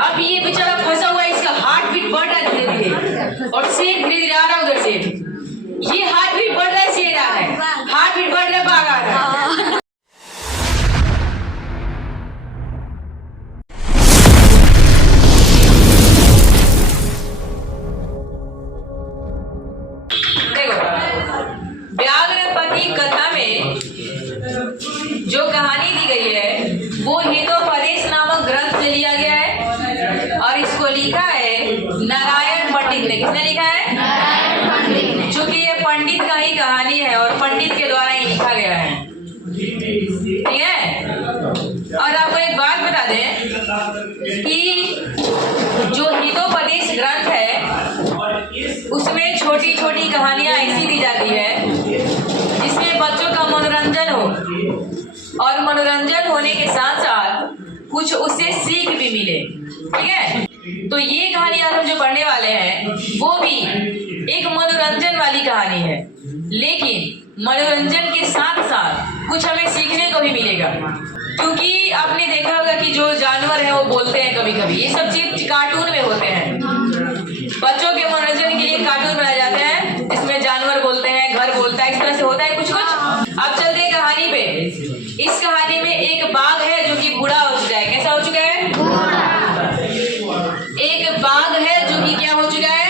अब ये बेचारा फंसा हुआ है, इसका हार्ट बीट बढ़ रहा है धीरे धीरे, और शेर धीरे धीरे आ रहा है उधर से। ये हार्ट बीट बढ़ रहा है, शेर आ रहा है, हार्ट बीट बढ़ रहा है, बाघ आ रहा है। व्याघ्रपति कथा में जो कहानी दी गई है वो हितोपदेश नामक ग्रंथ से लिया गया है, और इसको लिखा है नारायण पंडित ने। किसने लिखा है? नारायण पंडित ने। चूंकि ये पंडित का ही कहानी है और पंडित के द्वारा ही लिखा गया है, ठीक है। और आपको एक बात बता दें कि जो हितोपदेश ग्रंथ है उसमें छोटी छोटी कहानियां ऐसी दी जाती है जिसमें बच्चों का मनोरंजन हो, और मनोरंजन होने के साथ साथ कुछ उससे सीख भी मिले, ठीक है। तो ये कहानी आज हम जो पढ़ने वाले हैं वो भी एक मनोरंजन वाली कहानी है, लेकिन मनोरंजन के साथ साथ कुछ हमें सीखने को भी मिलेगा। क्योंकि आपने देखा होगा कि जो जानवर है वो बोलते हैं कभी कभी, ये सब चीज कार्टून में होते हैं। बच्चों के मनोरंजन के लिए कार्टून बनाए जाते हैं, इसमें जानवर बोलते हैं, घर बोलता है, इस तरह से होता है कुछ कुछ। अब चलते हैं कहानी पे। इस कहानी में एक बाघ है जो कि बूढ़ा हो चुका है। कैसा हो चुका है? एक बाघ है जो कि क्या हो चुका है?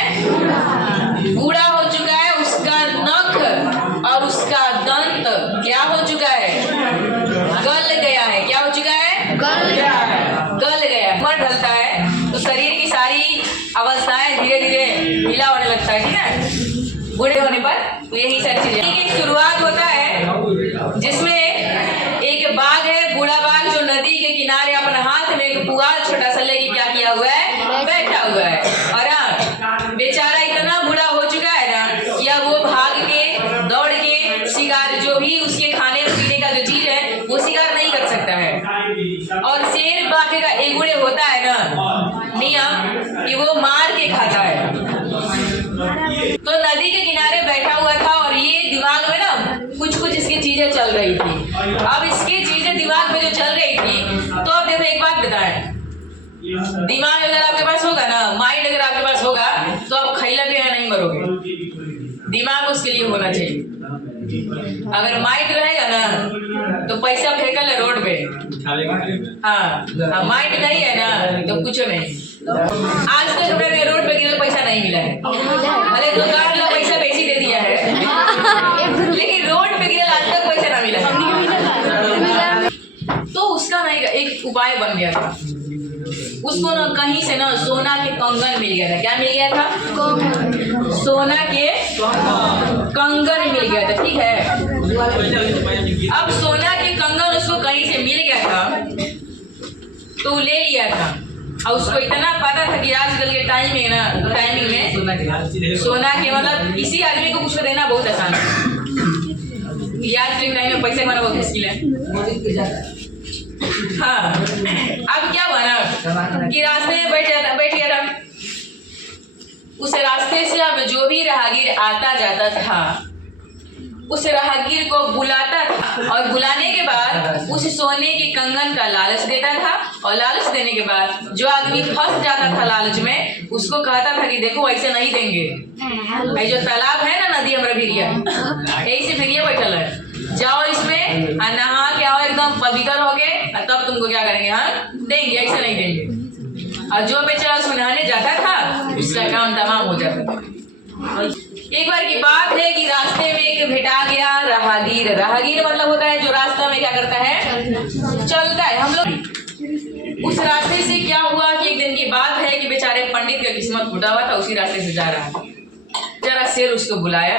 बूढ़ा हो चुका है। उसका नख और उसका दंत क्या हो चुका है? गल गया है। क्या हो चुका है? गल गया है। गल गया है। उम्र ढलता है तो शरीर की सारी अवस्थाएं धीरे धीरे ढीला होने लगता है, ठीक है, बूढ़े होने पर। तो यही सारी चीजें की शुरुआत होता है जिसमें एक बाघ है, बूढ़ा बाघ, जो नदी के किनारे अपने हाथ में एक पुआल छोटा सा लेके क्या किया हुआ है? बैठा हुआ है। और बेचारा इतना बूढ़ा हो चुका है ना कि अब वो भाग के दौड़ के शिकार, जो भी उसके खाने पीने का जो चीज है वो शिकार नहीं कर सकता है। और शेर बाघ का एक गुणे होता है ना नियम कि वो मार के खाता है। तो नदी के किनारे बैठा हुआ था और ये दिमाग में ना कुछ कुछ इसकी चीजें चल रही थी। अब इसकी चीजें दिमाग में जो चल रही थी, तो अब देखो एक बात बताएं, दिमाग अगर आपके पास होगा ना, माइंड अगर आपके पास होगा तो आप खैला पे नहीं मरोगे। दिमाग उसके लिए होना चाहिए। अगर माइंड रहेगा ना तो पैसा फेंकल है रोड पे, हाँ, माइंड नहीं है ना तो कुछ नहीं। आज तक हमें रोड पे गिरे पैसा नहीं मिला है, भले दुकान लोग पैसा बेची दे दिया है, लेकिन रोड पे गिरे आज तक पैसा ना मिला है। तो उसका ना एक उपाय बन गया था। उसको ना कहीं से ना सोना के कंगन मिल गया था। क्या मिल गया था? सोना के कंगन मिल गया था, ठीक है। अब सोना के कंगन उसको कहीं से मिल गया था तो ले लिया था। और उसको इतना पता था कि आजकल के टाइमिंग में सोना के मतलब किसी आदमी को कुछ देना बहुत आसान है। आज के टाइम में पैसे कमाना बहुत मुश्किल है। हाँ, अब क्या बना कि रास्ते में बैठ गया था। उस रास्ते से अब जो भी राहगीर आता जाता था उस राहगीर को बुलाता था, और बुलाने के बाद उस सोने के कंगन का लालच देता था, और लालच देने के बाद जो आदमी फंस जाता था लालच में उसको कहता था कि देखो ऐसे नहीं देंगे, ये जो तालाब है ना, नदी हमारा भिरिया, यही से भिरिया बैठल है, जाओ इसमें नहा के आओ एकदम पवित्र हो गए, तब तुमको क्या करेंगे, हाँ देंगे, ऐसे नहीं देंगे। और जो बेचारा उसमें नहाने जाता था उसका काम तमाम हो जाता था। एक बार की बात है कि रास्ते में एक भेटा गया राहगीर। राहगीर मतलब होता है जो रास्ता में क्या करता है? चलता है। हम लोग उस रास्ते से क्या हुआ कि एक दिन की बात है कि बेचारे पंडित का किस्मत फूटा हुआ था, उसी रास्ते से जा रहा था। जरा शेर उसको बुलाया,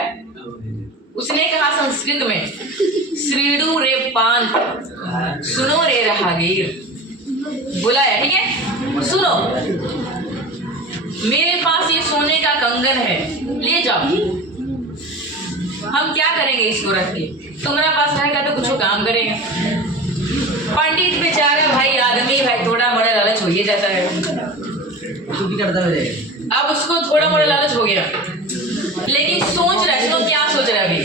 उसने कहा संस्कृत में, श्रीडू रे पांत, सुनो रे राहगीर। बुलाया, ठीक है, सुनो, मेरे पास ये सोने का कंगन है, ले जाओ। हम क्या करेंगे इसको रख के? तुम्हारे पास रहेगा तो कुछ काम करेगा। पंडित बेचारा भाई आदमी भाई थोड़ा बड़ा लालच हो ही जाता है। अब उसको थोड़ा बड़ा लालच हो गया, लेकिन सोच रहा है, सुनो क्या सोच रहा है अभी,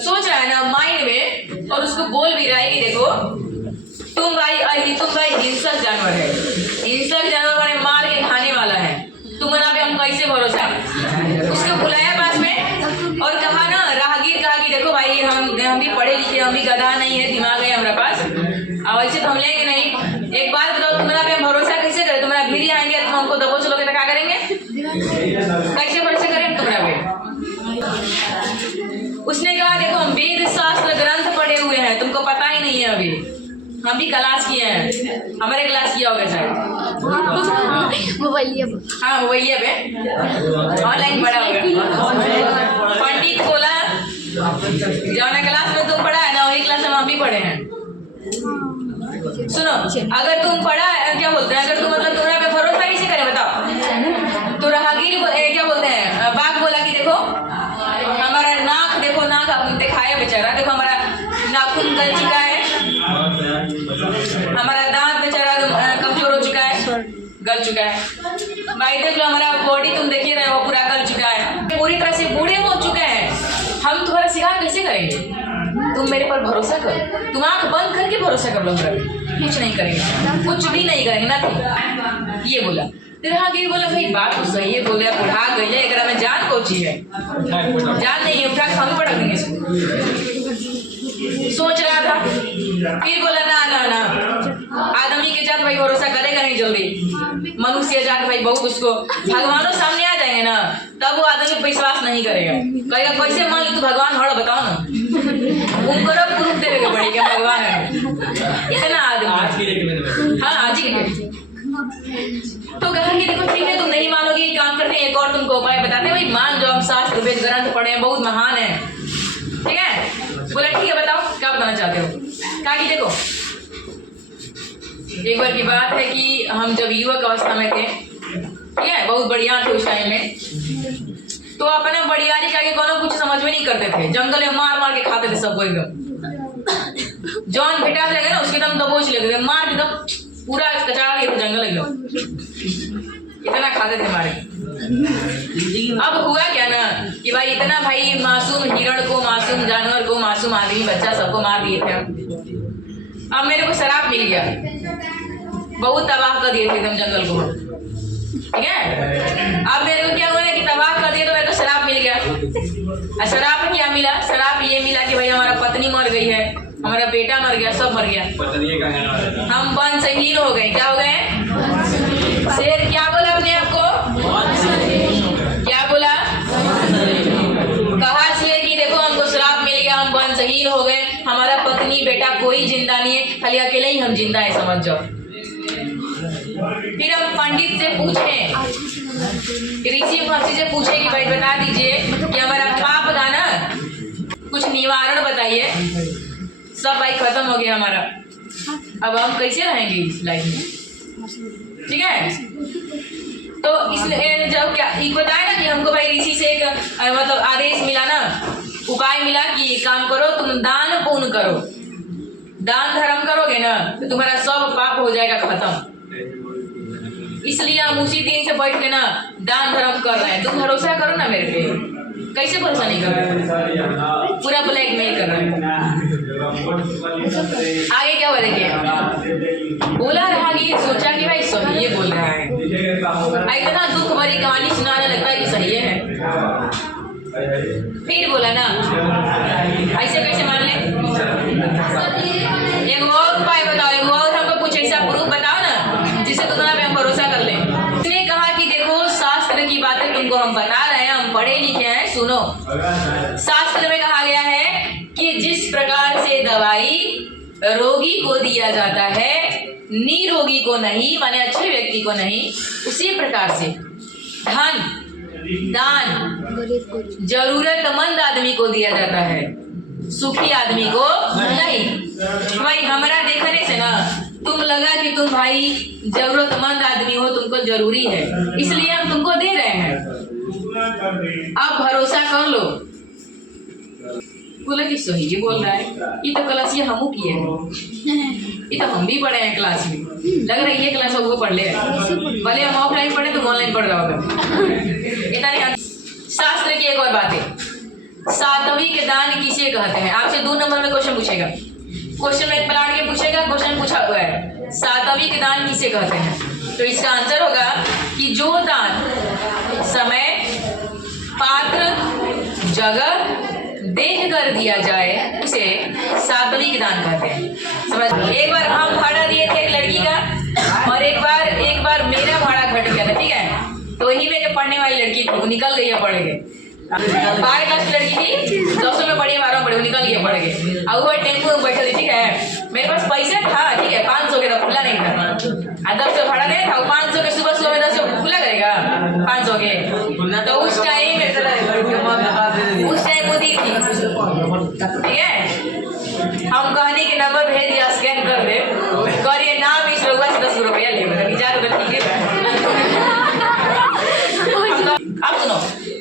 सोच रहा है ना माइंड में, और उसको बोल भी रहा है कि देखो तुम भाई हिंसक जानवर है, हिंसक जानवर माने मार के खाने वाला है, तुम्हारा पे हम कैसे भरोसा। उसको बुलाया पास में और कहा ना, राहगीर कहा कि देखो भाई हम भी पढ़े लिखे, हम भी गधा नहीं है, दिमाग है हमारे पास, और ऐसे तो हम लेंगे नहीं। एक बात बताओ, तुम्हारा पे हम भरोसा कैसे करें? तुम्हारा भीड़ आएंगे तुम हमको दबोच लोगे तो क्या करेंगे? कैसे भरोसा करें तुम्हारा पे? उसने कहा देखो हम वेद शास्त्र ग्रंथ पढ़े हुए हैं, तुमको पता ही नहीं है, अभी हम भी क्लास किए हैं, हमारे क्लास किया होगा शायद मोबाइलिया। हाँ मोबाइलिया पे ऑनलाइन पढ़ा होगा। पंडित बोला जौना क्लास में तुम पढ़ा है ना, वही क्लास में हम भी पढ़े हैं। सुनो, अगर तुम पढ़ा क्या बोलते हैं, अगर तुम मतलब तुम्हारा पे भरोसा कैसे करें बताओ? तो राहगीर क्या बोलते हैं, बाघ बोला कि देखो हमारा नाक, देखो नाक दिखाया बेचारा, देखो हमारा नाखून गल चुका है, हमारा दांत बेचारा कमजोर हो चुका है, गल चुका है। भाई देख लो हमारा बॉडी तुम देख ही रहे हो, पूरा गल चुका है, पूरी तरह से बूढ़े हो चुके हैं। हम तुम्हारा शिकार कैसे करेंगे? तुम मेरे पर भरोसा करो, तुम आंख बंद करके भरोसा कर लो, कुछ नहीं करेंगे, कुछ भी नहीं करेंगे ना। ये बोला फिर राहगीर बोला भाई बात तो सही है, बोले बुढ़ा गए एकरा में जान कोची है, जान नहीं है, उठा के हम पटक देंगे इसको। सोच रहा था, फिर बोला ना ना ना, आदमी के जात भाई भरोसा करेगा नहीं जल्दी, मनुष्य जात भाई बहुत उसको, भगवानों सामने आ जाएंगे ना तब वो आदमी पे विश्वास नहीं करेगा, कहेगा कैसे मान ली तू भगवान हड़ बताओ ना, उनको प्रूफ देवे के पड़ेगा भगवान है इतना आदमी। हाँ आज ही तो कहा कि देखो ठीक है तुम नहीं मानोगे, काम करते हैं एक और तुमको उपाय बताते हैं, भाई मान जो हम शास्त्र वेद ग्रंथ पढ़े हैं, बहुत महान है, ठीक है। बोला ठीक है बताओ क्या बताना चाहते हो? कहा कि देखो एक बार की बात है कि हम जब युवक अवस्था में थे, ठीक है, बहुत बढ़िया थे उस टाइम में, तो अपने बढ़ियारी का कोनो कुछ समझ में नहीं करते थे, जंगल में मार मार के खाते थे सबको, एकदम जौन भेटा जाएगा ना उसके दम दबोच लेते थे, मार के एकदम पूरा कचरा दिए थे जंगल एकदम, इतना खाते थे हमारे। अब हुआ क्या ना कि भाई इतना भाई मासूम हिरण को, मासूम जानवर को, मासूम आदमी बच्चा सबको मार दिए थे। अब मेरे को शराब मिल गया, बहुत तबाह कर दिए थे एकदम जंगल को, ठीक है। अब मेरे को क्या हुआ कि तबाह कर दिए तो मेरे को शराब मिल गया। और शराब में क्या मिला? शराब ये मिला कि भाई हमारा पत्नी मर गई है, हमारा बेटा मर गया, सब मर गया, हम वंशहीन हो गए। क्या हो गए? शेर क्या बोला अपने आप को? क्या बोला? कहा इसलिए कि देखो हमको श्राप मिल गया, हम वंशहीन हो गए, हमारा पत्नी बेटा कोई जिंदा नहीं है, खाली अकेले ही हम जिंदा है, समझ जाओ। फिर हम पंडित से पूछे, ऋषि महर्षि से पूछे कि भाई बता दीजिए कि हमारा पाप था ना, कुछ निवारण बताइए। सब भाई खत्म हो गया हमारा, अब हम कैसे रहेंगे इस लाइफ में, ठीक है। तो इसलिए जब क्या बताया ना कि हमको भाई ऋषि से एक मतलब आदेश मिला ना, उपाय मिला कि काम करो, तुम दान पुण्य करो, दान धर्म करोगे ना तो तुम्हारा सब पाप हो जाएगा खत्म। इसलिए हम उसी दिन से बैठ के ना दान धर्म कर रहे हैं। तुम भरोसा करो ना मेरे पे, कैसे भरोसा नहीं कर रहे? पूरा ब्लैकमेल कर रहे हैं। आगे क्या हुआ देखिए, बोला राहगीर सोचा कि भाई सही बोल रहा है, इतना दुख भरी कहानी सुनाने लगता है कि सही है। फिर बोला ना ऐसे कैसे मान ले, एक और उपाय बताओ, एक और हमको कुछ ऐसा प्रूफ बताओ ना जिससे तुम्हारा पे हम भरोसा कर लें। उसने कहा कि देखो शास्त्र की बातें तुमको हम बता रहे हैं, हम पढ़े लिखे हैं, सुनो। शास्त्र में कहा गया है कि जिस प्रकार से दवाई रोगी को दिया जाता है, निरोगी को नहीं, माने अच्छे व्यक्ति को नहीं, उसी प्रकार से धन दान जरूरतमंद आदमी को दिया जाता है, सुखी आदमी को नहीं। भाई हमारा देखने से ना तुम लगा कि तुम भाई जरूरतमंद आदमी हो, तुमको जरूरी है, इसलिए हम तुमको दे रहे हैं, अब भरोसा कर लो। बोला कि सही ये बोल रहा है, ये तो क्लास ये हम किए हैं, ये तो हम भी पढ़े हैं क्लास में, लग रहा है ये क्लास वो पढ़ ले, भले हम ऑफलाइन पढ़े तो ऑनलाइन पढ़ रहा होगा। इतना नहीं। शास्त्र की एक और बात है, सात्विक दान किसे कहते हैं? आपसे 2 नंबर में क्वेश्चन पूछेगा, क्वेश्चन में पलट के पूछेगा, क्वेश्चन पूछा हुआ है सातविक दान किसे कहते हैं? तो इसका आंसर होगा कि जो दान समय, पात्र, जगह देख कर दिया जाए उसे सातविक दान कहते हैं। समझ? एक बार हम भाड़ा दिए थे एक लड़की का, और एक बार मेरा भाड़ा घट गया था, ठीक है? तो वही में जो पढ़ने वाली लड़की थी वो निकल गई है पढ़ के। 12 क्लास की लड़की थी, 10 में पढ़ी, 12 में पढ़ी, वो निकल गई है पढ़ के। अब वो टेम्पो में बैठे थी, ठीक है? मेरे पास पैसा था, ठीक है, 500 के था, खुला नहीं था। 10 भाड़ा नहीं था, 500 के सुबह में 10 खुला करेगा 500 के। तो उस टाइम वो दी थी, ठीक है? हम कहने के नंबर भेज दिया, स्कैन कर दे, करिए नाम इस लोग से 10 रुपया ले, मतलब 1000 रुपये ठीक है। अब सुनो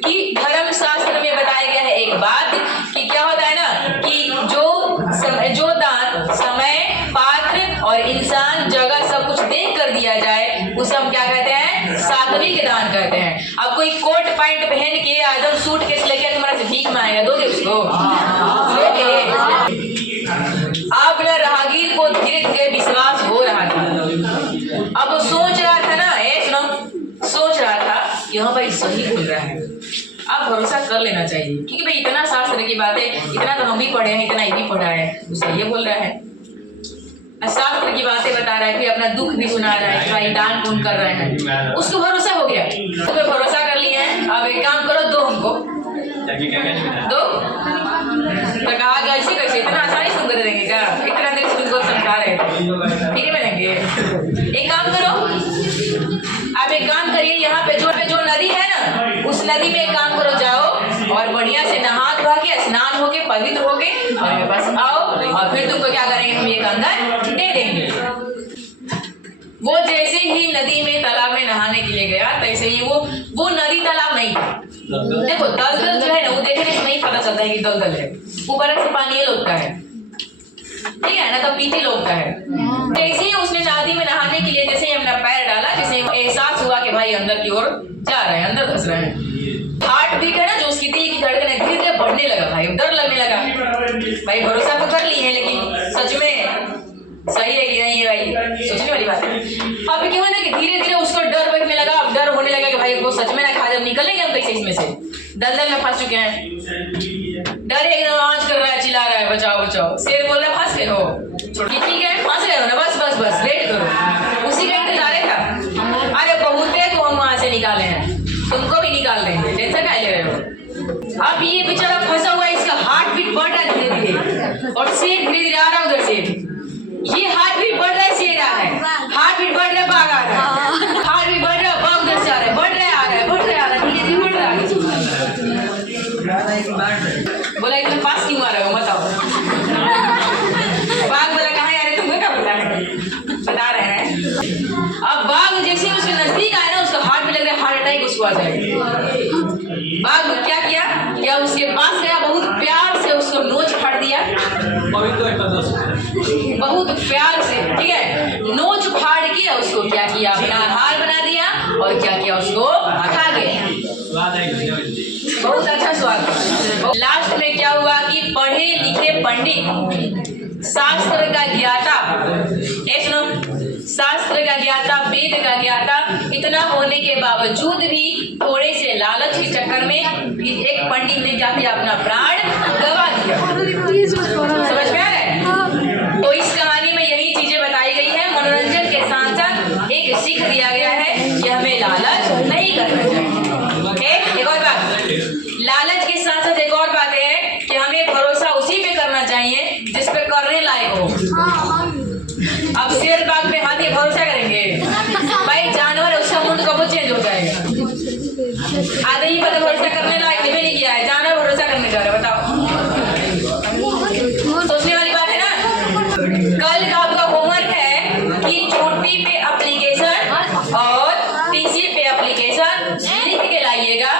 कि धर्म शास्त्र में बताया गया है एक बात कि क्या होता है ना कि जो दान समय, पात्र और इंसान, जगह सब कुछ देख कर दिया जाए उसे हम क्या कहते हैं? सात्विक दान कहते हैं। अब कोई कोट पैंट पहन के एकदम सूट केस लेके तुम्हारा से भीख मांगेगा, दोगे उसको? दोगे? अब राहगीर को धीरे धीरे विश्वास हो रहा था। अब वो सोच रहा था ना, सुनो, सोच रहा था यहाँ भाई सही बोल रहा है, आप भरोसा कर लेना चाहिए, क्योंकि भाई इतना शास्त्र की बातें, इतना तो हम भी पढ़े हैं, इतना ये भी पढ़ा है, वो सही बोल रहा है, शास्त्र की बातें बता रहा है, फिर अपना दुख भी सुना रहा है, भाई दान पुण्य कर रहे हैं, उसको भरोसा हो गया। तो मैं भरोसा कर लिए हैं, अब एक काम करो, दो हमको दो। तो कहा कैसे कैसे इतना आसानी से तुमको दे देंगे क्या? इतना देर से तुमको समझा रहे हैं, ठीक है मैं देंगे। एक काम करो, आप एक काम करिए, यहाँ पे जो नदी है ना, उस नदी में एक काम करो, जाओ और बढ़िया से नहा धोा के स्नान होके पवित्र होके और मेरे पास आओ, और फिर तुमको क्या करेंगे, हम ये कंगन दे देंगे। वो जैसे ही नदी में तालाब में नहाने के लिए गया, तैसे ही वो नदी तालाब नहीं था। देखो दलदल जो है ना, वो देखने से नहीं पता चलता है कि दलदल है, ऊपर से पानी लोगता है, ठीक है ना, तब पीछे लोगता है। जैसे ही उसने नदी में नहाने के लिए जैसे ही अपना पैर डाला, जैसे एहसास हुआ कि भाई अंदर की ओर जा रहे हैं, अंदर घुस रहे हैं। हार्ट बीट है ना जो उसकी दिल की धड़कन है, धीरे धीरे बढ़ने लगा, भाई डर लगने लगा। भाई भरोसा तो कर ली है, लेकिन सच में सही है कि नहीं है, भाई सोचने वाली बात है। अब क्या है ना कि धीरे धीरे उसको डर बैठने लगा, अब डर होने लगा कि भाई वो सच में ना खा, जब निकलेंगे हम कैसे इसमें से, दलदल में फंस चुके हैं। डर एकदम आवाज कर रहा है, चिल्ला रहा है, बचाओ बचाओ। शेर बोल रहा है फंस गए हो, ठीक है फंस गए हो ना, बस बस बस वेट करो, उसी का इंतजार था। अरे बहुते को हम वहां से निकाले हैं, तुमको भी निकाल देंगे, टेंशन क्या ले रहे हो। अब ये बेचारा फंसा हुआ है, इसका हार्ट बीट बढ़ रहा है धीरे धीरे, और शेर धीरे धीरे आ रहा है उधर से, ये हार्ट बीट बढ़ रहा है, शेर आ रहा है, हार्ट बीट बढ़ रहा है, बाघ आ रहा है, हार्ट बीट बढ़ रहा है, बाघ उधर से आ रहा है, बढ़ रहा है, आ रहा है, बढ़ रहा है, आ रहा है, धीरे धीरे बढ़ रहा है। बोला इतना पास क्यों आ रहा हो, बताओ। बाघ बोला कहाँ आ रहे, तुमको क्या पता है, बता रहे हैं। अब बाघ जैसे ही उसके नजदीक आया ना, उसका हार्ट भी लग रहा है, हार्ट अटैक उसको आ जाएगा। बाघ क्या किया, क्या उसके पास गया, बहुत प्यार से उसको नोच फाड़ दिया, बहुत प्यार से, ठीक है, नोच फाड़ के उसको क्या किया, अपना आहार बना दिया, और क्या किया, उसको खा गया। बहुत अच्छा स्वाद। लास्ट में क्या हुआ कि पढ़े लिखे पंडित, शास्त्र का ज्ञाता, सुनो, शास्त्र का ज्ञाता, वेद का ज्ञाता इतना होने के बावजूद भी थोड़े से लालच के चक्कर में एक पंडित ने क्या किया, अपना प्राण गवा दिया। समझ में आ रहा है? तो इस कहानी में यही चीजें बताई गई है, मनोरंजन के साथ साथ एक सीख दिया गया है कि हमें लालच नहीं करना चाहिए। एक और बात, लालच के साथ साथ एक और बात है कि हमें भरोसा उसी पे करना चाहिए जिस पे करने लायक हो। अब शेर बाघ पे हाथी भरोसा करेंगे, भाई जानवर है, उसका मूड कब चेंज हो जाएगा। आदमी पर भरोसा करने लायक भी नहीं किया है, जानवर भरोसा करने जा रहा है, बताओ। सोचने वाली बात है ना। कल का आपका होमवर्क है कि छोटी पे एप्लीकेशन और तीसरी पे एप्लीकेशन लिख के लाइएगा,